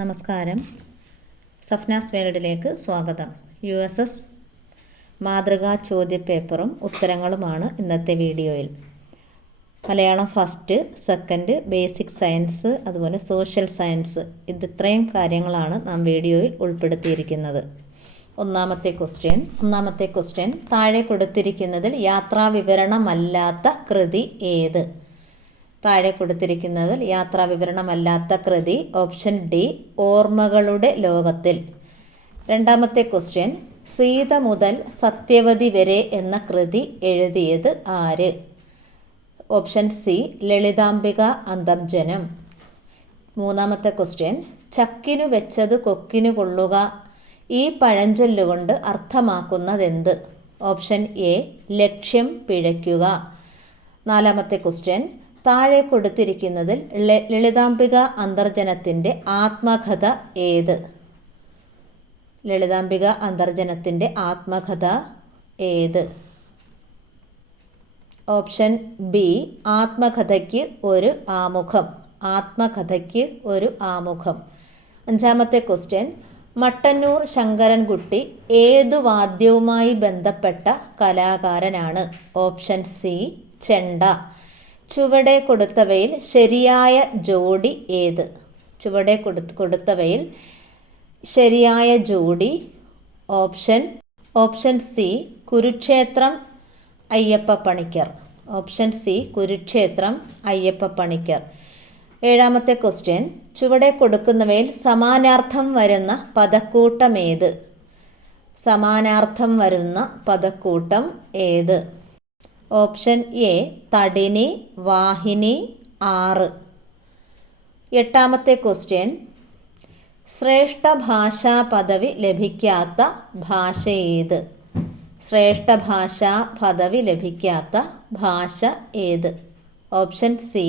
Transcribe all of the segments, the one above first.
നമസ്കാരം. സഫ്നാസ് വേൾഡിലേക്ക് സ്വാഗതം. USS മാതൃകാ ചോദ്യപേപ്പറും ഉത്തരങ്ങളുമാണ് ഇന്നത്തെ വീഡിയോയിൽ. Malayalam first, second, basic science, അതുപോലെ സോഷ്യൽ സയൻസ്, ഇത്രയും കാര്യങ്ങളാണ് നാം വീഡിയോയിൽ ഉൾപ്പെടുത്തിയിരിക്കുന്നത്. ഒന്നാമത്തെ ക്വസ്റ്റ്യൻ താഴെ കൊടുത്തിരിക്കുന്നതിൽ യാത്രാവിവരണമല്ലാത്ത കൃതി ഏത്? താഴെ കൊടുത്തിരിക്കുന്നതിൽ യാത്രാവിവരണമല്ലാത്ത കൃതി ഓപ്ഷൻ ഡി ഓർമ്മകളുടെ ലോകത്തിൽ. രണ്ടാമത്തെ ക്വസ്റ്റ്യൻ സീത മുതൽ സത്യവതി വരെ എന്ന കൃതി എഴുതിയത് ആര്? Option C Lalithambika Antharjanam. മൂന്നാമത്തെ ക്വസ്റ്റ്യൻ ചക്കിനു വെച്ചത് കൊക്കിനു കൊള്ളുക ഈ പഴഞ്ചൊല്ലുകൊണ്ട് അർത്ഥമാക്കുന്നതെന്ത്? ഓപ്ഷൻ എ ലക്ഷ്യം പിഴയ്ക്കുക. നാലാമത്തെ ക്വസ്റ്റ്യൻ താഴെ കൊടുത്തിരിക്കുന്നതിൽ ലളിതാംബിക അന്തർജനത്തിൻ്റെ ആത്മകഥ ഏത്? ലളിതാംബിക അന്തർജനത്തിൻ്റെ ആത്മകഥ ഏത്? ഓപ്ഷൻ ബി ആത്മകഥയ്ക്ക് ഒരു ആമുഖം. ആത്മകഥയ്ക്ക് ഒരു ആമുഖം. അഞ്ചാമത്തെ ക്വസ്റ്റ്യൻ മട്ടന്നൂർ ശങ്കരൻകുട്ടി ഏതു വാദ്യവുമായി ബന്ധപ്പെട്ട കലാകാരനാണ്? ഓപ്ഷൻ സി ചെണ്ട. ചുവടെ കൊടുത്തവയിൽ ശരിയായ ജോഡി ഏത്? ചുവടെ കൊടുത്തവയിൽ ശരിയായ ജോഡി option C Kurukshetra Ayyappa Panicker. Option C Kurukshetra Ayyappa Panicker. ഏഴാമത്തെ ക്വസ്റ്റ്യൻ ചുവടെ കൊടുക്കുന്നവയിൽ സമാനാർത്ഥം വരുന്ന പദക്കൂട്ടം ഏത്? സമാനാർത്ഥം വരുന്ന പദക്കൂട്ടം ഏത്? ഓപ്ഷൻ എ തടിനി വാഹിനി ആറ്. എട്ടാമത്തെ ക്വസ്റ്റ്യൻ ശ്രേഷ്ഠ ഭാഷാ പദവി ലഭിക്കാത്ത ഭാഷ ഏത്? ശ്രേഷ്ഠ ഭാഷാ പദവി ലഭിക്കാത്ത ഭാഷ ഏത്? ഓപ്ഷൻ സി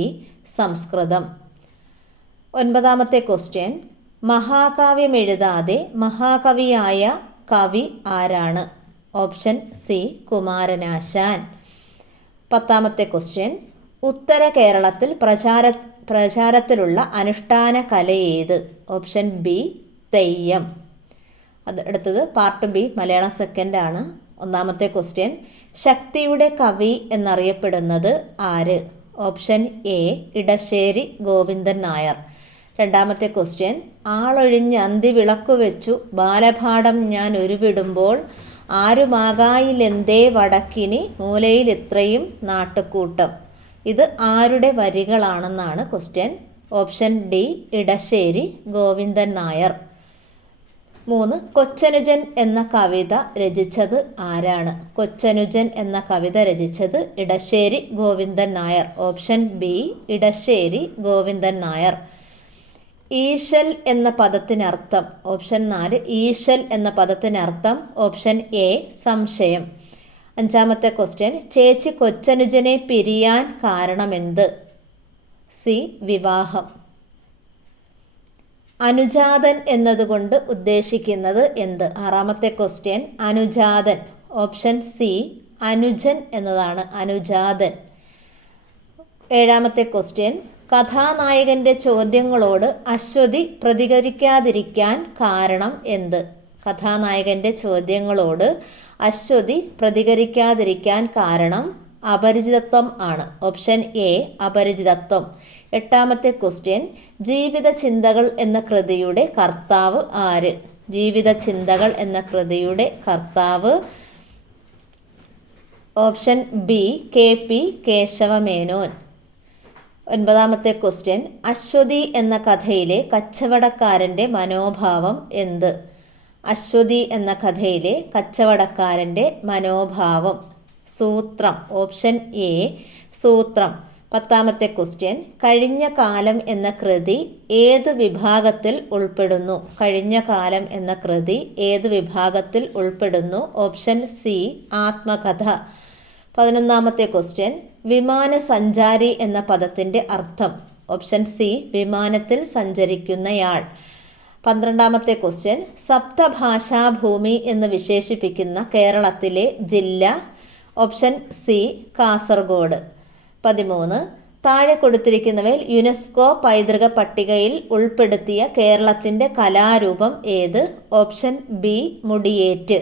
സംസ്കൃതം. ഒൻപതാമത്തെ ക്വസ്റ്റ്യൻ മഹാകാവ്യം എഴുതാതെ മഹാകവിയായ കവി ആരാണ്? Option C Kumaranasan. പത്താമത്തെ ക്വസ്റ്റ്യൻ ഉത്തര കേരളത്തിൽ പ്രചാരത്തിലുള്ള അനുഷ്ഠാന കല ഏത്? Option B Theyyam. അടുത്തത് പാർട്ട് ബി മലയാളം സെക്കൻഡ് ആണ്. ഒന്നാമത്തെ ക്വസ്റ്റ്യൻ ശക്തിയുടെ കവി എന്നറിയപ്പെടുന്നത് ആര്? Option A Edasseri Govindan Nair. രണ്ടാമത്തെ ക്വസ്റ്റ്യൻ ആളൊഴിഞ്ഞ് അന്തി വിളക്കു വെച്ചു ബാലപാഠം ഞാൻ ഉരുവിടുമ്പോൾ ആരുമാകായിലെന്തേ വടക്കിനി മൂലയിൽ ഇത്രയും നാട്ടുകൂട്ടം. ഇത് ആരുടെ വരികളാണെന്നാണ് question. Option D Edasseri Govindan Nair. 3 Kochanujan എന്ന കവിത രചിച്ചത് ആരാണ്? കൊച്ചനുജൻ എന്ന കവിത രചിച്ചത് ഇടശ്ശേരി ഗോവിന്ദൻ നായർ. Option B Edasseri Govindan Nair. ഈശൽ എന്ന പദത്തിനർത്ഥം. ഓപ്ഷൻ 4 ഈശൽ എന്ന പദത്തിനർത്ഥം. ഓപ്ഷൻ എ സംശയം. അഞ്ചാമത്തെ ക്വസ്റ്റ്യൻ ചേച്ചി കൊച്ചനുജനെ പിരിയാൻ കാരണമെന്ത്? സി വിവാഹം. അനുജാതൻ എന്നതുകൊണ്ട് ഉദ്ദേശിക്കുന്നത് എന്ത്? ആറാമത്തെ ക്വസ്റ്റ്യൻ അനുജാതൻ. ഓപ്ഷൻ സി അനുജൻ എന്നതാണ് അനുജാതൻ. ഏഴാമത്തെ ക്വസ്റ്റ്യൻ കഥാനായകൻ്റെ ചോദ്യങ്ങളോട് അശ്വതി പ്രതികരിക്കാതിരിക്കാൻ കാരണം എന്ത്? കഥാനായകൻ്റെ ചോദ്യങ്ങളോട് അശ്വതി പ്രതികരിക്കാതിരിക്കാൻ കാരണം അപരിചിതത്വം ആണ്. ഓപ്ഷൻ എ അപരിചിതത്വം. എട്ടാമത്തെ ക്വസ്റ്റ്യൻ ജീവിത ചിന്തകൾ എന്ന കൃതിയുടെ കർത്താവ് ആര്? ജീവിത ചിന്തകൾ എന്ന കൃതിയുടെ കർത്താവ് ഓപ്ഷൻ ബി KP കേശവമേനോൻ. ഒൻപതാമത്തെ ക്വസ്റ്റ്യൻ അശ്വതി എന്ന കഥയിലെ കച്ചവടക്കാരൻ്റെ മനോഭാവം എന്ത്? അശ്വതി എന്ന കഥയിലെ കച്ചവടക്കാരൻ്റെ മനോഭാവം സൂത്രം. ഓപ്ഷൻ എ സൂത്രം. പത്താമത്തെ ക്വസ്റ്റ്യൻ കഴിഞ്ഞ കാലം എന്ന കൃതി ഏത് വിഭാഗത്തിൽ ഉൾപ്പെടുന്നു? കഴിഞ്ഞ കാലം എന്ന കൃതി ഏത് വിഭാഗത്തിൽ ഉൾപ്പെടുന്നു? ഓപ്ഷൻ സി ആത്മകഥ. 11ാമത്തെ ക്വസ്റ്റ്യൻ വിമാനസഞ്ചാരി എന്ന പദത്തിൻ്റെ അർത്ഥം. ഓപ്ഷൻ സി വിമാനത്തിൽ സഞ്ചരിക്കുന്നയാൾ. 12ാമത്തെ ക്വസ്റ്റ്യൻ സപ്തഭാഷാഭൂമി എന്ന് വിശേഷിപ്പിക്കുന്ന കേരളത്തിലെ ജില്ല. Option C Kasaragod. 13 താഴെ കൊടുത്തിരിക്കുന്നവയിൽ യുനെസ്കോ പൈതൃക പട്ടികയിൽ ഉൾപ്പെടുത്തിയ കേരളത്തിൻ്റെ കലാരൂപം ഏത്? Option B Mudiyettu.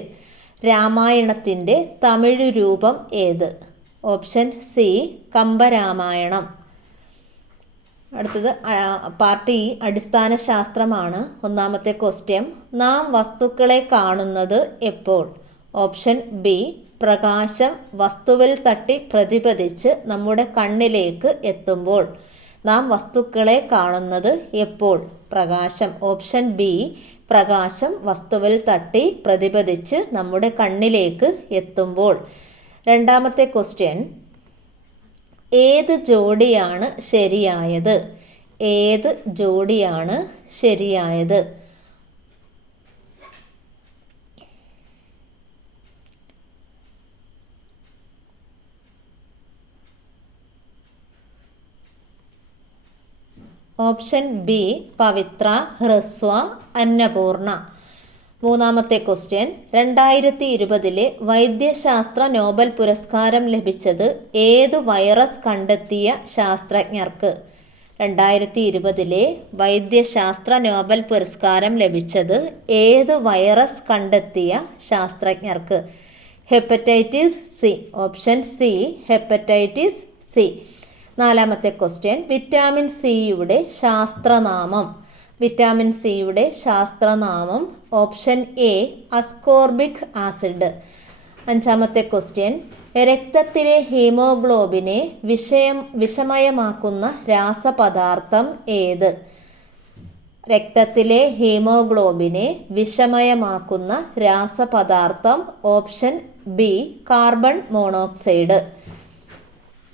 രാമായണത്തിൻ്റെ തമിഴ് രൂപം ഏത്? Option C Kambaramayanam. അടുത്തത് പാർട്ട് ഇ അടിസ്ഥാന ശാസ്ത്രമാണ്. ഒന്നാമത്തെ ക്വസ്റ്റ്യൻ, നാം വസ്തുക്കളെ കാണുന്നത് എപ്പോൾ? ഓപ്ഷൻ ബി പ്രകാശം വസ്തുവിൽ തട്ടി പ്രതിപതിച്ച് നമ്മുടെ കണ്ണിലേക്ക് എത്തുമ്പോൾ. നാം വസ്തുക്കളെ കാണുന്നത് എപ്പോൾ? പ്രകാശം. ഓപ്ഷൻ ബി പ്രകാശം വസ്തുവിൽ തട്ടി പ്രതിപതിച്ച് നമ്മുടെ കണ്ണിലേക്ക് എത്തുമ്പോൾ. രണ്ടാമത്തെ ക്വസ്റ്റ്യൻ, ഏത് ജോഡിയാണ് ശരിയായത്? ഏത് ജോഡിയാണ് ശരിയായത്? ഓപ്ഷൻ ബി പവിത്ര, ഹ്രസ്വ, അന്നപൂർണ. മൂന്നാമത്തെ ക്വസ്റ്റ്യൻ, 2020 വൈദ്യശാസ്ത്ര നോബൽ പുരസ്കാരം ലഭിച്ചത് ഏത് വൈറസ് കണ്ടെത്തിയ ശാസ്ത്രജ്ഞർക്ക്? 2020 വൈദ്യശാസ്ത്ര നോബൽ പുരസ്കാരം ലഭിച്ചത് ഏത് വൈറസ് കണ്ടെത്തിയ ശാസ്ത്രജ്ഞർക്ക്? Hepatitis C. Option C hepatitis C. നാലാമത്തെ ക്വസ്റ്റ്യൻ, വിറ്റാമിൻ സിയുടെ ശാസ്ത്രനാമം. വിറ്റാമിൻ സിയുടെ ശാസ്ത്രനാമം. Option A ascorbic acid. അഞ്ചാമത്തെ ക്വസ്റ്റ്യൻ, രക്തത്തിലെ ഹീമോഗ്ലോബിനെ വിഷമയമാക്കുന്ന രാസപദാർത്ഥം ഏത്? രക്തത്തിലെ ഹീമോഗ്ലോബിനെ വിഷമയമാക്കുന്ന രാസപദാർത്ഥം. Option B carbon monoxide.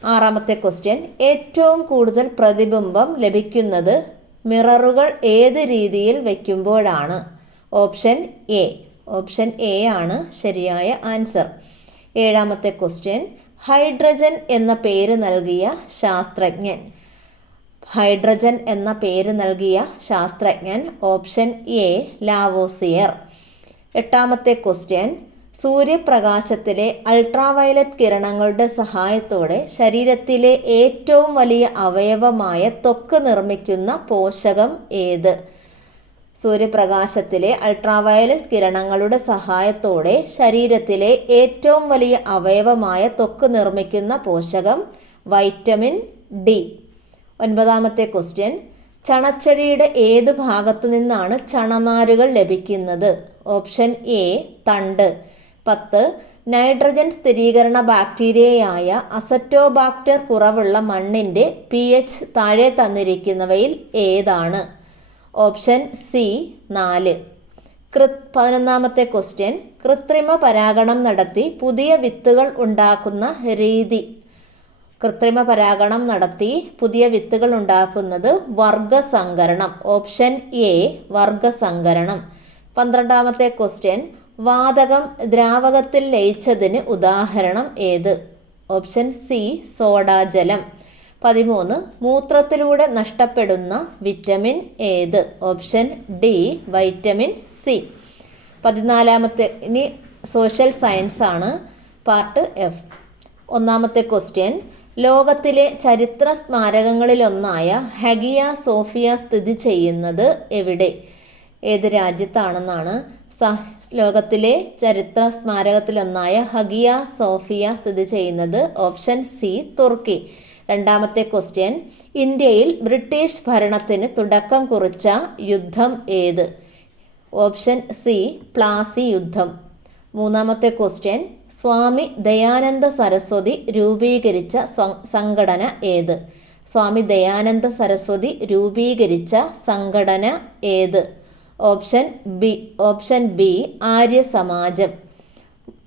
ആറാമത്തെ ക്വസ്റ്റ്യൻ, ഏറ്റവും കൂടുതൽ പ്രതിബിംബം ലഭിക്കുന്നത് മിററുകൾ ഏത് രീതിയിൽ വയ്ക്കുമ്പോഴാണ്? Option A. ഓപ്ഷൻ എ ആണ് ശരിയായ ആൻസർ. ഏഴാമത്തെ ക്വസ്റ്റ്യൻ, ഹൈഡ്രജൻ എന്ന പേര് നൽകിയ ശാസ്ത്രജ്ഞൻ. ഹൈഡ്രജൻ എന്ന പേര് നൽകിയ ശാസ്ത്രജ്ഞൻ. Option A Lavoisier. എട്ടാമത്തെ ക്വസ്റ്റ്യൻ, സൂര്യപ്രകാശത്തിലെ അൾട്രാവയലറ്റ് കിരണങ്ങളുടെ സഹായത്തോടെ ശരീരത്തിലെ ഏറ്റവും വലിയ അവയവമായ ത്വക്ക് നിർമ്മിക്കുന്ന പോഷകം ഏത്? സൂര്യപ്രകാശത്തിലെ അൾട്രാവയലറ്റ് കിരണങ്ങളുടെ സഹായത്തോടെ ശരീരത്തിലെ ഏറ്റവും വലിയ അവയവമായ ത്വക്ക് നിർമ്മിക്കുന്ന പോഷകം വൈറ്റമിൻ ഡി. ഒൻപതാമത്തെ ക്വസ്റ്റ്യൻ, ചണച്ചെടിയുടെ ഏത് ഭാഗത്തു നിന്നാണ് ചണനാരുകൾ ലഭിക്കുന്നത്? ഓപ്ഷൻ എ തണ്ട്. 10. നൈട്രജൻ സ്ഥിരീകരണ ബാക്ടീരിയയായ അസറ്റോബാക്ടർ കുറവുള്ള മണ്ണിൻ്റെ pH താഴെ തന്നിരിക്കുന്നവയിൽ ഏതാണ്? Option C 4. 11ാമത്തെ ക്വസ്റ്റ്യൻ, കൃത്രിമ പരാഗണം നടത്തി പുതിയ വിത്തുകൾ ഉണ്ടാക്കുന്ന രീതി. കൃത്രിമ പരാഗണം നടത്തി പുതിയ വിത്തുകൾ ഉണ്ടാക്കുന്നത് വർഗസങ്കരണം. ഓപ്ഷൻ എ വർഗസങ്കരണം. 12ാമത്തെ ക്വസ്റ്റ്യൻ, വാതകം ദ്രാവകത്തിൽ ലയിച്ചതിന് ഉദാഹരണം ഏത്? ഓപ്ഷൻ സി സോഡാജലം. 13. മൂത്രത്തിലൂടെ നഷ്ടപ്പെടുന്ന വിറ്റമിൻ ഏത്? Option D vitamin C. 14ാമത്തെ ഇനി സോഷ്യൽ സയൻസ് ആണ്, പാർട്ട് എഫ്. ഒന്നാമത്തെ ക്വസ്റ്റ്യൻ, ലോകത്തിലെ ചരിത്ര സ്മാരകങ്ങളിലൊന്നായ ഹഗിയ സോഫിയ സ്ഥിതി ചെയ്യുന്നത് എവിടെ? ഏത് രാജ്യത്താണെന്നാണ്. ലോകത്തിലെ ചരിത്ര സ്മാരകത്തിലൊന്നായ ഹഗിയ സോഫിയ സ്ഥിതി ചെയ്യുന്നത്. ഓപ്ഷൻ സി തുർക്കി. രണ്ടാമത്തെ ക്വസ്റ്റ്യൻ, ഇന്ത്യയിൽ ബ്രിട്ടീഷ് ഭരണത്തിന് തുടക്കം കുറിച്ച യുദ്ധം ഏത്? ഓപ്ഷൻ സി പ്ലാസി യുദ്ധം. മൂന്നാമത്തെ ക്വസ്റ്റ്യൻ, സ്വാമി ദയാനന്ദ സരസ്വതി രൂപീകരിച്ച സംഘടന ഏത്? സ്വാമി ദയാനന്ദ സരസ്വതി രൂപീകരിച്ച സംഘടന ഏത്? ഓപ്ഷൻ ബി ആര്യ സമാജം.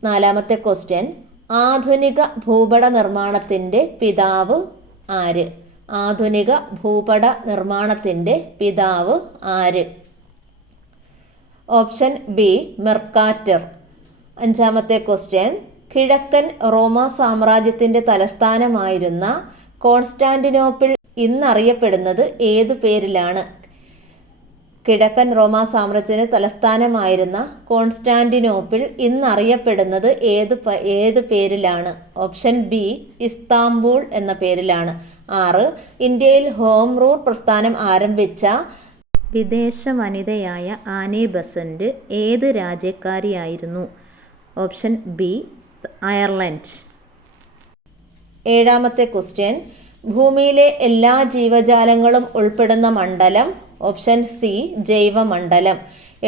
നാലാമത്തെ ക്വസ്റ്റ്യൻ, ആധുനിക ഭൂപട നിർമ്മാണത്തിൻ്റെ പിതാവ് ആര്? ആധുനിക ഭൂപട നിർമ്മാണത്തിൻ്റെ പിതാവ് ആര്? Option B Mercator. അഞ്ചാമത്തെ ക്വസ്റ്റ്യൻ, കിഴക്കൻ റോമ സാമ്രാജ്യത്തിൻ്റെ തലസ്ഥാനമായിരുന്ന കോൺസ്റ്റാന്റിനോപ്പിൾ ഇന്നറിയപ്പെടുന്നത് ഏതു പേരിലാണ്? കിഴക്കൻ റോമ സാമ്രാജ്യത്തിൻ്റെ തലസ്ഥാനമായിരുന്ന കോൺസ്റ്റാന്റിനോപ്പിൾ ഇന്നറിയപ്പെടുന്നത് ഏത് പേരിലാണ്? ഓപ്ഷൻ ബി ഇസ്താംബൂൾ എന്ന പേരിലാണ്. 6. ഇന്ത്യയിൽ ഹോം റൂൾ പ്രസ്ഥാനം ആരംഭിച്ച വിദേശ വനിതയായ ആനി ബസന്റ് ഏത് രാജ്യക്കാരിയായിരുന്നു? Option B Ireland. 7-ാമത്തെ ക്വസ്റ്റ്യൻ. ഭൂമിയിലെ എല്ലാ ജീവജാലങ്ങളും ഉൾപ്പെടുന്ന മണ്ഡലം? Option C ജൈവമണ്ഡലം.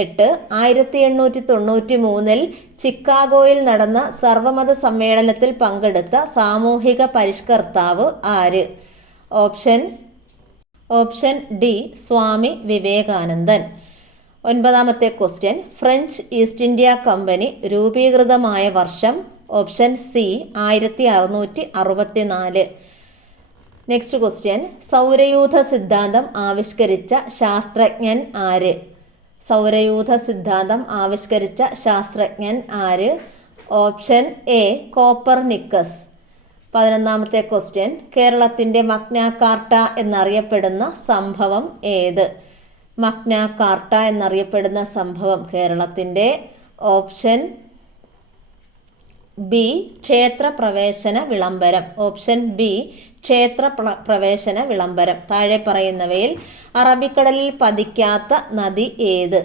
8. 1893 ചിക്കാഗോയിൽ നടന്ന സർവമത സമ്മേളനത്തിൽ പങ്കെടുത്ത സാമൂഹിക പരിഷ്കർത്താവ് ആര്? Option D Swami Vivekanandan. 9-ാമത്തെ question. French East India company രൂപീകൃതമായ വർഷം? Option C 1664. Next question. സൗരയൂഥ സിദ്ധാന്തം ആവിഷ്കരിച്ച ശാസ്ത്രജ്ഞൻ ആര്? സൗരയൂഥ സിദ്ധാന്തം ആവിഷ്കരിച്ച ശാസ്ത്രജ്ഞൻ ആര്? Option A Copernicus. 11-ാമത്തെ ക്വസ്റ്റ്യൻ. കേരളത്തിൻ്റെ മഗ്ന കാർട്ട എന്നറിയപ്പെടുന്ന സംഭവം ഏത്? മഗ്ന കാർട്ട എന്നറിയപ്പെടുന്ന സംഭവം കേരളത്തിൻ്റെ? ഓപ്ഷൻ ബി ക്ഷേത്രപ്രവേശന വിളംബരം. ഓപ്ഷൻ ബി ക്ഷേത്രപ്രവേശന വിളംബരം. താഴെ പറയുന്നവയിൽ അറബിക്കടലിൽ പതിക്കാത്ത നദി ഏത്?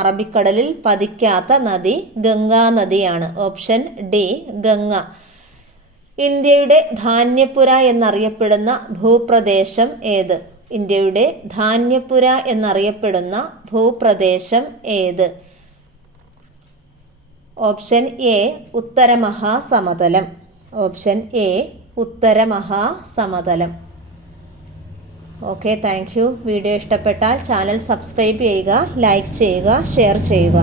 അറബിക്കടലിൽ പതിക്കാത്ത നദി ഗംഗാ നദിയാണ്. Option D Ganga. ഇന്ത്യയുടെ ധാന്യപ്പുര എന്നറിയപ്പെടുന്ന ഭൂപ്രദേശം ഏത്? ഇന്ത്യയുടെ ധാന്യപ്പുര എന്നറിയപ്പെടുന്ന ഭൂപ്രദേശം ഏത്? ഓപ്ഷൻ എ ഉത്തരമഹാസമതലം. ഓപ്ഷൻ എ ഉത്തരമഹാസമതലം. Okay, thank you. വീഡിയോ ഇഷ്ടപ്പെട്ടാൽ ചാനൽ സബ്സ്ക്രൈബ് ചെയ്യുക, ലൈക്ക് ചെയ്യുക, ഷെയർ ചെയ്യുക.